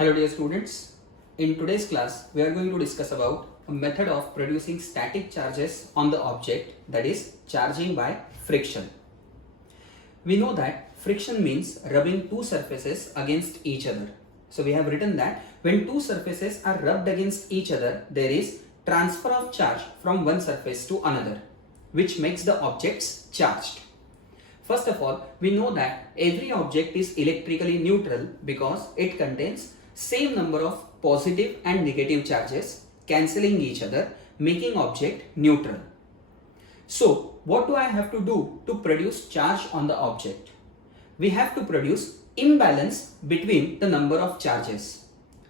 Hello dear students, in today's class we are going to discuss about a method of producing static charges on the object, that is charging by friction. We know that friction means rubbing two surfaces against each other. So we have written that when two surfaces are rubbed against each other, there is transfer of charge from one surface to another, which makes the objects charged. First of all, we know that every object is electrically neutral because it contains same number of positive and negative charges cancelling each other, making object neutral. So what do I have to do to produce charge on the object? We have to produce imbalance between the number of charges.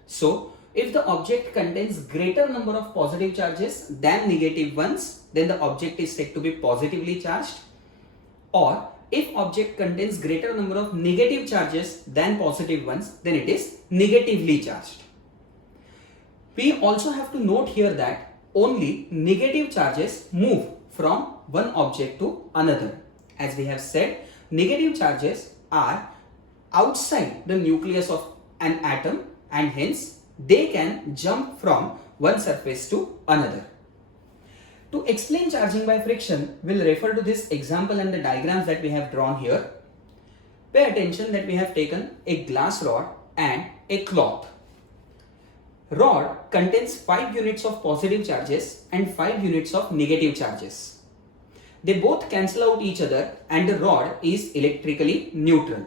So if the object contains greater number of positive charges than negative ones, then the object is said to be positively charged. Or if object contains greater number of negative charges than positive ones, then it is negatively charged. We also have to note here that only negative charges move from one object to another. As we have said, negative charges are outside the nucleus of an atom and hence they can jump from one surface to another. To explain charging by friction, we'll refer to this example and the diagrams that we have drawn here. Pay attention that we have taken a glass rod and a cloth. Rod contains 5 units of positive charges and 5 units of negative charges. They both cancel out each other and the rod is electrically neutral.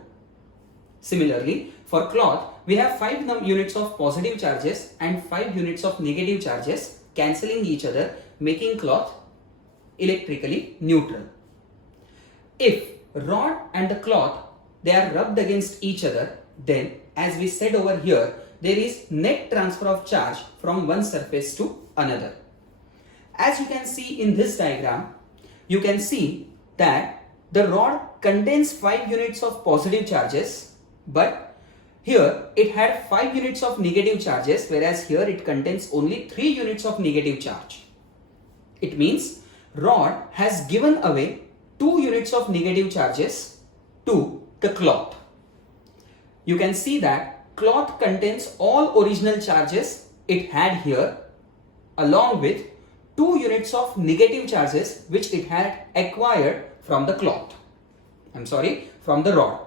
Similarly, for cloth, we have 5 units of positive charges and 5 units of negative charges cancelling each other, making cloth electrically neutral. If rod and the cloth, they are rubbed against each other, then as we said over here, there is net transfer of charge from one surface to another. As you can see in this diagram, you can see that the rod contains 5 units of positive charges, but here it had 5 units of negative charges, whereas here it contains only 3 units of negative charge. It means rod has given away 2 units of negative charges to the cloth. You can see that cloth contains all original charges it had here along with 2 units of negative charges which it had acquired from the from the rod.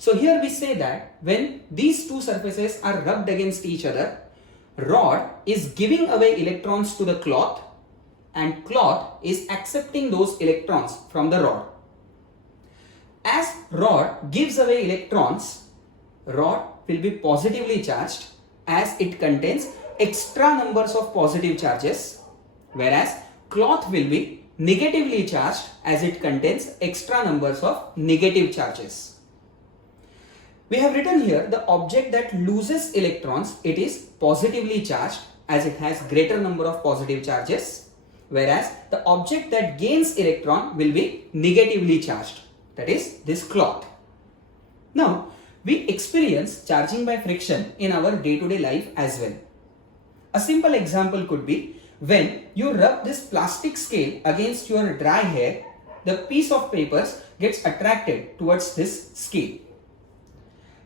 So here we say that when these two surfaces are rubbed against each other, rod is giving away electrons to the cloth and cloth is accepting those electrons from the rod. As rod gives away electrons, rod will be positively charged as it contains extra numbers of positive charges, whereas cloth will be negatively charged as it contains extra numbers of negative charges. We have written here the object that loses electrons, it is positively charged as it has greater number of positive charges, whereas the object that gains electron will be negatively charged, that is this cloth. Now we experience charging by friction in our day-to-day life as well. A simple example could be when you rub this plastic scale against your dry hair, the piece of paper gets attracted towards this scale.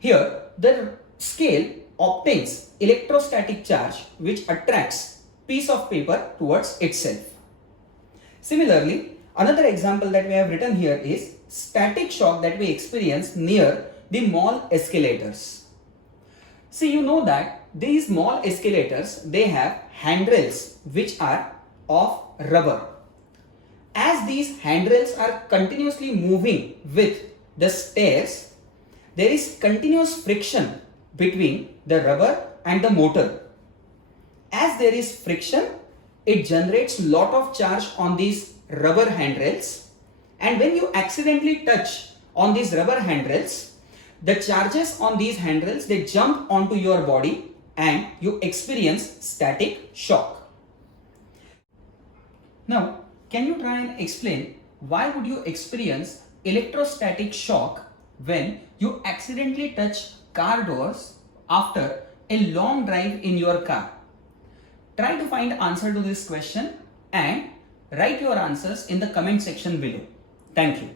Here, the scale obtains electrostatic charge which attracts piece of paper towards itself. Similarly, another example that we have written here is static shock that we experience near the mall escalators. See, you know that these mall escalators, they have handrails which are of rubber. As these handrails are continuously moving with the stairs, there is continuous friction between the rubber and the motor. As there is friction, it generates lot of charge on these rubber handrails, and when you accidentally touch on these rubber handrails, the charges on these handrails, they jump onto your body and you experience static shock. Now, can you try and explain why would you experience electrostatic shock when you accidentally touch car doors after a long drive in your car? Try to find answer to this question and write your answers in the comment section below. Thank you.